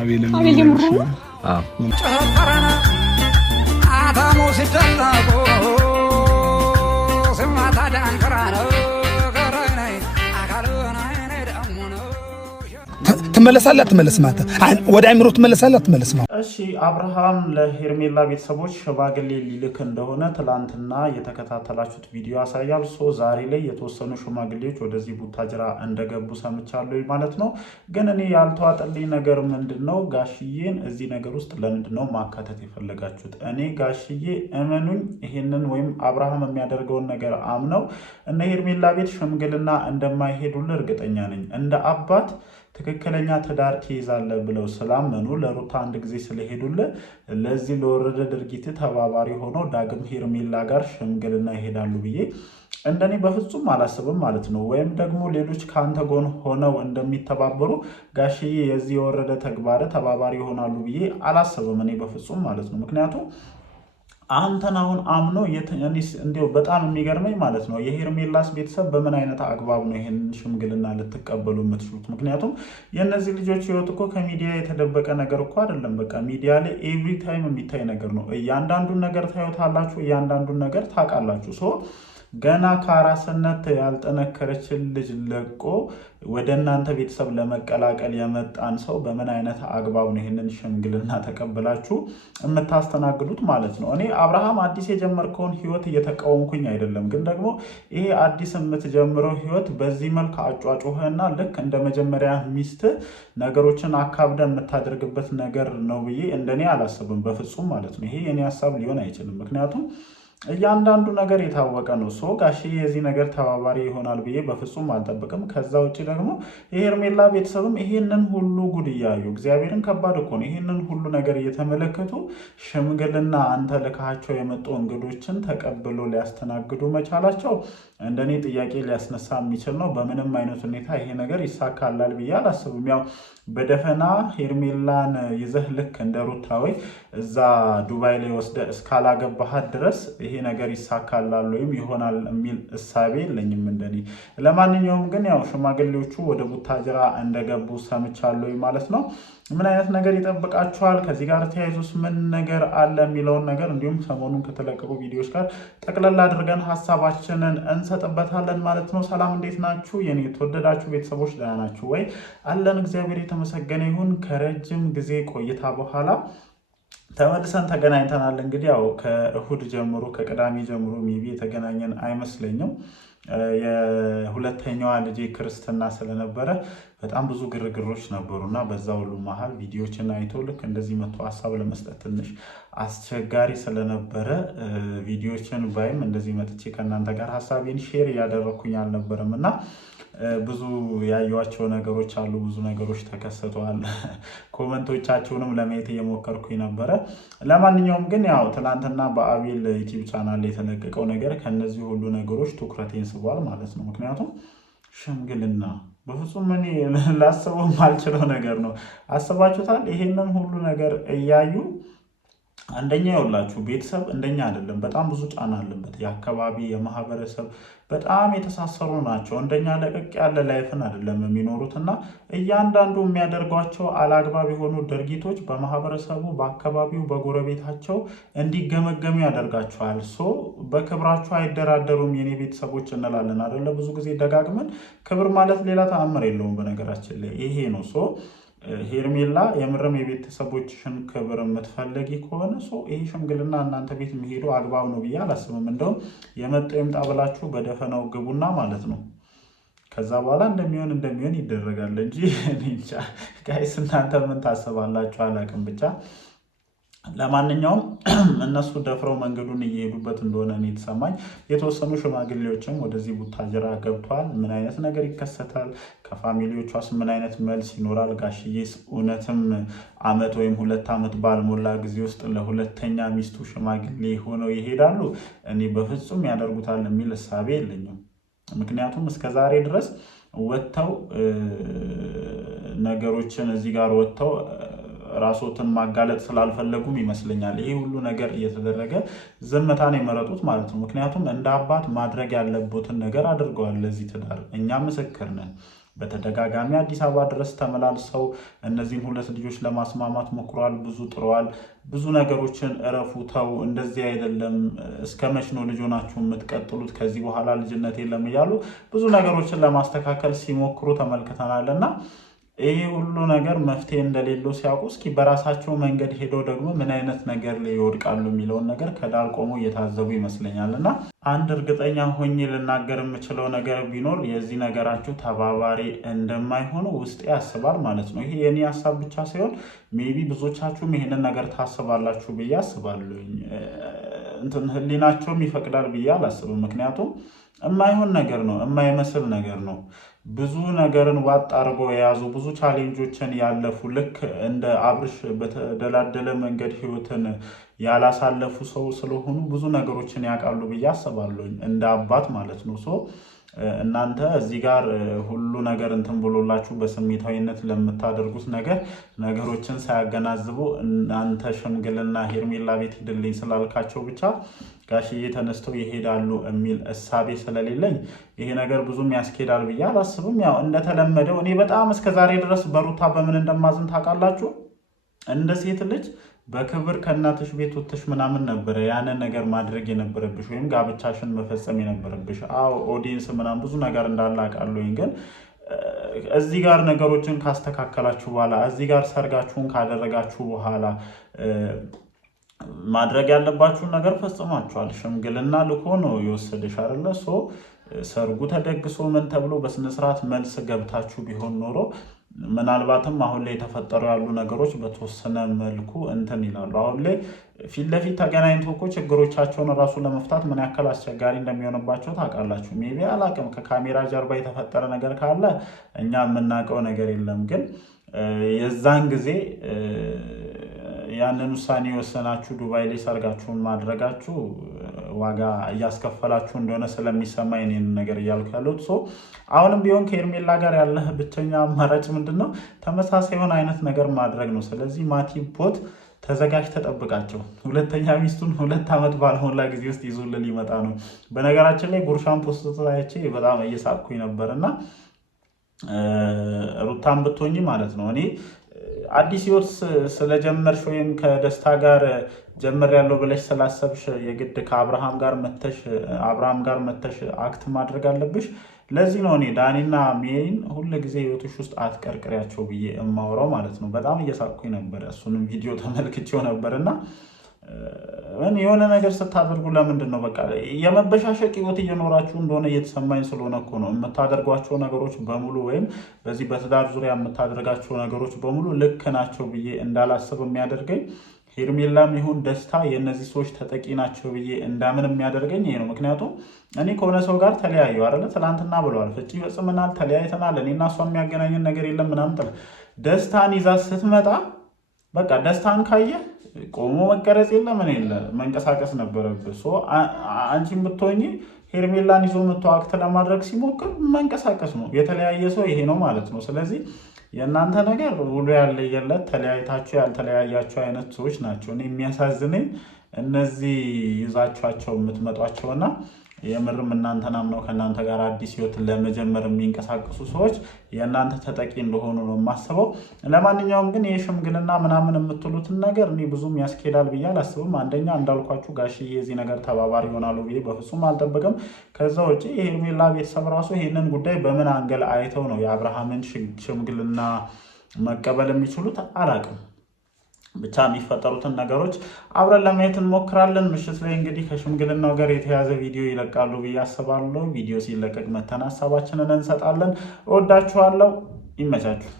አቤል ምሩ ጨፈረና አታሙ ሲደላቆ ስማታ ዳንከራና ከራይናይ አካሉና አይነዳሙና ትመለሳለህ አትመለስም? አንተ ወደ አይምሮ ትመለሳለህ አትመለስም? እሺ አብርሃም ለሄርሜላ ቤተሰቦች ሽማግሌ ሊልክ እንደሆነ ትላንትና የተከታተላችሁት ቪዲዮ ያሳያል። ዛሬ ላይ የተወሰኑ ሽማግሌዎች ወደዚህ ቡታጅራ እንደገቡ ሰምቻለሁ ማለት ነው። ግን እኔ ያልተዋጠልኝ ነገር ምንድነው? ጋሽዬን እዚህ ነገር ውስጥ ለምንድነው ማካተት የፈለጋችሁት? እኔ ጋሽዬ እመኑኝ ይሄንን ወይም አብርሃም የሚያደርገውን ነገር አምነው እነ ሄርሜላ ቤት ሽምግልና እንደማይሄዱልህ እርግጠኛ ነኝ። እንደ አባት ትክክለኛ ትዳር ትይዛለህ ብለው ስላመኑ ለሩታ አንድ ጊዜ ስለሄዱልህ ለዚህ ለወረደ ድርጊት ተባባሪ ሆኖ ዳግም ሄርሜላ ጋር ሽምግልና ይሄዳሉ ብዬ እንደኔ በፍጹም አላስብም ማለት ነው። ወይም ደግሞ ሌሎች ካንተ ጎን ሆነው እንደሚተባበሩ ጋሽዬ የዚህ የወረደ ተግባር ተባባሪ ይሆናሉ ብዬ አላስብም እኔ በፍጹም ማለት ነው። ምክንያቱም አንተን አሁን አምኖ እንዲው በጣም የሚገርመኝ ማለት ነው የሄርሜላስ ቤተሰብ በምን አይነት አግባብ ነው ይሄን ሽምግልና ልትቀበሉ የምትችሉት? ምክንያቱም የእነዚህ ልጆች ህይወት እኮ ከሚዲያ የተደበቀ ነገር እኮ አይደለም። በቃ ሚዲያ ላይ ኤቭሪ ታይም የሚታይ ነገር ነው። እያንዳንዱን ነገር ታዩታላችሁ፣ እያንዳንዱን ነገር ታውቃላችሁ። ገና ከአራስነት ያልጠነከረችን ልጅ ለቆ ወደ እናንተ ቤተሰብ ለመቀላቀል የመጣን ሰው በምን አይነት አግባብ ነው ይሄንን ሽምግልና ተቀብላችሁ የምታስተናግዱት ማለት ነው? እኔ አብርሃም አዲስ የጀመርከውን ህይወት እየተቃወምኩኝ አይደለም፣ ግን ደግሞ ይሄ አዲስ የምትጀምረው ህይወት በዚህ መልክ አጫጭሆህና ልክ እንደ መጀመሪያ ሚስት ነገሮችን አካብደ የምታደርግበት ነገር ነው ብዬ እንደኔ አላስብም በፍጹም ማለት ነው። ይሄ የኔ ሀሳብ ሊሆን አይችልም። ምክንያቱም እያንዳንዱ ነገር የታወቀ ነው። ጋሽዬ የዚህ ነገር ተባባሪ ይሆናል ብዬ በፍጹም አልጠብቅም። ከዛ ውጭ ደግሞ የሄርሜላ ቤተሰብም ይሄንን ሁሉ ጉድ እያዩ እግዚአብሔርን ከባድ እኮ ነው። ይሄንን ሁሉ ነገር እየተመለከቱ ሽምግልና አንተ ልካቸው የመጡ እንግዶችን ተቀብሎ ሊያስተናግዱ መቻላቸው እንደኔ ጥያቄ ሊያስነሳ የሚችል ነው። በምንም አይነት ሁኔታ ይሄ ነገር ይሳካላል ብዬ አላስብም። ያው በደፈና ሄርሜላን ይዘህ ልክ እንደ ሩታ ወይ እዛ ዱባይ ላይ ወስደ እስካላገባሃት ድረስ ይሄ ነገር ይሳካላል ወይም ይሆናል የሚል እሳቤ የለኝም እንደኔ። ለማንኛውም ግን ያው ሽማግሌዎቹ ወደ ቡታጅራ እንደገቡ ሰምቻለሁ ማለት ነው። ምን አይነት ነገር ይጠብቃችኋል? ከዚህ ጋር ተያይዞስ ምን ነገር አለ የሚለውን ነገር እንዲሁም ሰሞኑን ከተለቀቁ ቪዲዮዎች ጋር ጠቅለል አድርገን ሀሳባችንን እንሰጥበታለን ማለት ነው። ሰላም እንዴት ናችሁ የኔ የተወደዳችሁ ቤተሰቦች? ደህና ናችሁ ወይ? አለን እግዚአብሔር የተመሰገነ ይሁን። ከረጅም ጊዜ ቆይታ በኋላ ተመልሰን ተገናኝተናል። እንግዲህ ያው ከእሁድ ጀምሮ ከቅዳሜ ጀምሮ ሜቢ የተገናኘን አይመስለኝም። የሁለተኛዋ ልጄ ክርስትና ስለነበረ በጣም ብዙ ግርግሮች ነበሩና በዛ ሁሉ መሀል ቪዲዮችን አይቶ ልክ እንደዚህ መጥቶ ሀሳብ ለመስጠት ትንሽ አስቸጋሪ ስለነበረ ቪዲዮችን ባይም እንደዚህ መጥቼ ከእናንተ ጋር ሀሳቤን ሼር እያደረኩኝ አልነበረም እና ብዙ ያዩዋቸው ነገሮች አሉ። ብዙ ነገሮች ተከስተዋል። ኮመንቶቻችሁንም ለማየት እየሞከርኩኝ ነበረ። ለማንኛውም ግን ያው ትናንትና በአቤል ዩቲዩብ ቻናል የተለቀቀው ነገር ከነዚህ ሁሉ ነገሮች ትኩረቴን ስቧል ማለት ነው። ምክንያቱም ሽምግልና በፍጹም እኔ ላስበው የማልችለው ነገር ነው። አስባችሁታል? ይሄንን ሁሉ ነገር እያዩ አንደኛ ይኸውላችሁ ቤተሰብ እንደኛ አይደለም። በጣም ብዙ ጫና አለበት። የአካባቢ የማህበረሰብ በጣም የተሳሰሩ ናቸው። እንደኛ ለቀቅ ያለ ላይፍን አይደለም የሚኖሩትና እያንዳንዱ የሚያደርጓቸው አላግባብ የሆኑ ድርጊቶች በማህበረሰቡ፣ በአካባቢው፣ በጎረቤታቸው እንዲገመገሙ ያደርጋቸዋል። በክብራቸው አይደራደሩም የኔ ቤተሰቦች እንላለን አይደለ? ብዙ ጊዜ ደጋግመን ክብር ማለት ሌላ ተአምር የለውም በነገራችን ላይ ይሄ ነው። ሄርሜላ የምርም የቤተሰቦችሽን ክብር የምትፈልጊ ከሆነ ይሄ ሽምግልና እናንተ ቤት የሚሄዱ አግባብ ነው ብዬ አላስብም። እንደውም የመጣው ይምጣ ብላችሁ በደፈናው ግቡና ማለት ነው። ከዛ በኋላ እንደሚሆን ይደረጋል እንጂ እንጃ ጋይስ እናንተ ምን ታስባላችሁ አላውቅም። ብቻ ለማንኛውም እነሱ ደፍረው መንገዱን እየሄዱበት እንደሆነ ነው የተሰማኝ። የተወሰኑ ሽማግሌዎችም ወደዚህ ቡታጅራ ገብተዋል። ምን አይነት ነገር ይከሰታል? ከፋሚሊዎቿስ ምን አይነት መልስ ይኖራል? ጋሽዬስ እውነትም ዓመት ወይም 2 ዓመት ባልሞላ ጊዜ ውስጥ ለሁለተኛ ሚስቱ ሽማግሌ ሆነው ይሄዳሉ? እኔ በፍጹም ያደርጉታል የሚል እሳቤ የለኝም። ምክንያቱም እስከዛሬ ድረስ ወጥተው ነገሮችን እዚህ ጋር ወጥተው ራስዎትን ማጋለጥ ስላልፈለጉም ይመስለኛል ይሄ ሁሉ ነገር እየተደረገ ዝምታን የመረጡት ማለት ነው። ምክንያቱም እንደ አባት ማድረግ ያለቦትን ነገር አድርገዋል ለዚህ ትዳር። እኛ ምስክር ነን። በተደጋጋሚ አዲስ አበባ ድረስ ተመላልሰው እነዚህን ሁለት ልጆች ለማስማማት ሞክረዋል። ብዙ ጥረዋል። ብዙ ነገሮችን እረፉ፣ ተው፣ እንደዚህ አይደለም፣ እስከ መች ነው ልጅ ሆናችሁ የምትቀጥሉት? ከዚህ በኋላ ልጅነት የለም እያሉ ብዙ ነገሮችን ለማስተካከል ሲሞክሩ ተመልክተናልና ይሄ ሁሉ ነገር መፍትሄ እንደሌለው ሲያውቁ እስኪ በራሳቸው መንገድ ሄደው ደግሞ ምን አይነት ነገር ላይ ይወድቃሉ የሚለውን ነገር ከዳር ቆሞ እየታዘቡ ይመስለኛል። እና አንድ እርግጠኛ ሆኜ ልናገር የምችለው ነገር ቢኖር የዚህ ነገራችሁ ተባባሪ እንደማይሆኑ ውስጤ ያስባል ማለት ነው። ይሄ የኔ ሀሳብ ብቻ ሳይሆን ሜቢ ብዙዎቻችሁም ይሄንን ነገር ታስባላችሁ ብዬ አስባለሁኝ። ህሊናቸውም ይፈቅዳል ብዬ አላስብም። ምክንያቱም የማይሆን ነገር ነው፣ የማይመስል ነገር ነው። ብዙ ነገርን ዋጥ አድርገው የያዙ ብዙ ቻሌንጆችን ያለፉ ልክ እንደ አብርሽ በተደላደለ መንገድ ህይወትን ያላሳለፉ ሰው ስለሆኑ ብዙ ነገሮችን ያውቃሉ ብዬ አስባለሁ፣ እንደ አባት ማለት ነው። እናንተ እዚህ ጋር ሁሉ ነገር እንትን ብሎላችሁ በስሜታዊነት ለምታደርጉት ነገሮችን ሳያገናዝቡ እናንተ ሽምግልና ሄርሜላ ቤት ሂድልኝ ስላልካቸው ብቻ ጋሽዬ ተነስተው ይሄዳሉ የሚል እሳቤ ስለሌለኝ ይሄ ነገር ብዙም ያስኬዳል ብዬ አላስብም። ያው እንደተለመደው እኔ በጣም እስከዛሬ ድረስ በሩታ በምን እንደማዝን ታውቃላችሁ? እንደ ሴት ልጅ በክብር ከእናትሽ ቤት ወጥተሽ ምናምን ነበረ ያንን ነገር ማድረግ የነበረብሽ ወይም ጋብቻሽን መፈጸም የነበረብሽ። አዎ ኦዲየንስ ምናምን ብዙ ነገር እንዳለ አውቃለሁኝ። ግን እዚህ ጋር ነገሮችን ካስተካከላችሁ በኋላ እዚህ ጋር ሰርጋችሁን ካደረጋችሁ በኋላ ማድረግ ያለባችሁን ነገር ፈጽማችኋል። ሽምግልና ልኮ ነው የወሰደሽ አይደለ? ሰርጉ ተደግሶ ምን ተብሎ በስነስርዓት መልስ ገብታችሁ ቢሆን ኖሮ ምናልባትም አሁን ላይ የተፈጠሩ ያሉ ነገሮች በተወሰነ መልኩ እንትን ይላሉ። አሁን ላይ ፊት ለፊት ተገናኝቶ እኮ ችግሮቻቸውን ራሱ ለመፍታት ምን ያክል አስቸጋሪ እንደሚሆንባቸው ታውቃላችሁ። ሜቢ አላቅም፣ ከካሜራ ጀርባ የተፈጠረ ነገር ካለ እኛ የምናውቀው ነገር የለም። ግን የዛን ጊዜ ያንን ውሳኔ የወሰናችሁ ዱባይ ላይ ሰርጋችሁን ማድረጋችሁ ዋጋ እያስከፈላችሁ እንደሆነ ስለሚሰማኝ እኔን ነገር እያልኩ ያለሁት። አሁንም ቢሆን ከሄርሜላ ጋር ያለህ ብቸኛ አማራጭ ምንድነው? ተመሳሳይ የሆነ አይነት ነገር ማድረግ ነው። ስለዚህ ማቲ ቦት ተዘጋጅ፣ ተጠብቃቸው። ሁለተኛ ሚስቱን 2 ዓመት ባልሞላ ጊዜ ውስጥ ይዞልን ሊመጣ ነው። በነገራችን ላይ ጉርሻን ፖስት ታይቼ በጣም እየሳቅኩኝ ነበርና ሩታን ብትሆኚ ማለት ነው እኔ አዲስ ህይወት ስለጀመርሽ ወይም ከደስታ ጋር ጀመር ያለው ብለሽ ስላሰብሽ የግድ ከአብርሃም ጋር መተሽ አክት ማድረግ አለብሽ። ለዚህ ነው እኔ ዳኒና ሜሪን ሁሉ ጊዜ ህይወትሽ ውስጥ አትቀርቅሪያቸው ብዬ እማወራው ማለት ነው። በጣም እየሳቅኩኝ ነበር፣ እሱንም ቪዲዮ ተመልክቼው ነበርና የሆነ ነገር ስታደርጉ ለምንድን ነው በቃ የመበሻሸቅ ህይወት እየኖራችሁ እንደሆነ እየተሰማኝ ስለሆነ እኮ ነው። የምታደርጓቸው ነገሮች በሙሉ ወይም በዚህ በትዳር ዙሪያ የምታደርጋቸው ነገሮች በሙሉ ልክ ናቸው ብዬ እንዳላስብ የሚያደርገኝ ሄርሜላም ይሁን ደስታ የእነዚህ ሰዎች ተጠቂ ናቸው ብዬ እንዳምን የሚያደርገኝ ይሄ ነው። ምክንያቱም እኔ ከሆነ ሰው ጋር ተለያዩ አይደለ? ትናንትና ብለዋል፣ ፍቺ ፈጽመናል፣ ተለያይተናል፣ እኔና እሷ የሚያገናኘን ነገር የለም ምናምን። ደስታን ይዛ ስትመጣ በቃ ደስታን ካየ ቆሞ መቀረጽ የለ ምን የለ መንቀሳቀስ ነበረብህ። አንቺን ብትሆኚ ሄርሜላን ይዞ መጥቶ አክት ለማድረግ ሲሞክር መንቀሳቀስ ነው። የተለያየ ሰው ይሄ ነው ማለት ነው። ስለዚህ የእናንተ ነገር ውሎ ያለየለት ተለያይታችሁ ያልተለያያችሁ አይነት ሰዎች ናቸው። እኔ የሚያሳዝነኝ እነዚህ ይዛችኋቸው የምትመጧቸውና የምርም እናንተን አምነው ከእናንተ ጋር አዲስ ህይወት ለመጀመር የሚንቀሳቀሱ ሰዎች የእናንተ ተጠቂ እንደሆኑ ነው የማስበው። ለማንኛውም ግን የሽምግልና ምናምን የምትሉትን ነገር እኔ ብዙም ያስኬዳል ብዬ አላስብም። አንደኛ እንዳልኳችሁ ጋሽዬ የዚህ ነገር ተባባሪ ይሆናሉ ብዬ በፍጹም አልጠብቅም። ከዛ ውጭ የሄርሜላ ቤተሰብ ራሱ ይህንን ጉዳይ በምን አንገል አይተው ነው የአብርሃምን ሽምግልና መቀበል የሚችሉት አላቅም። ብቻ የሚፈጠሩትን ነገሮች አብረን ለማየት እንሞክራለን። ምሽት ላይ እንግዲህ ከሽምግልናው ጋር የተያዘ ቪዲዮ ይለቃሉ ብዬ አስባለሁ። ቪዲዮ ሲለቀቅ መተን ሀሳባችንን እንሰጣለን። እወዳችኋለሁ። ይመቻችሁ።